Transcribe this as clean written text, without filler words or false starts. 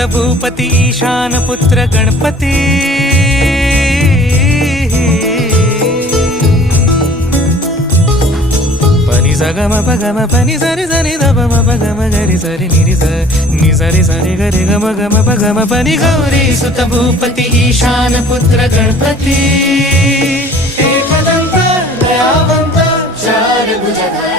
सुत भूपती ईशान पुत्र गणपती पनि सा ग म प ग म प नि सा रे सा नि ध प म प ग म ग रे सा रे नि रे सा नि सा रे ग रे ग म प ग म प नि गौरी सुत भूपती ईशान पुत्र गणपती एकदंत दयावंत चार भुजधारी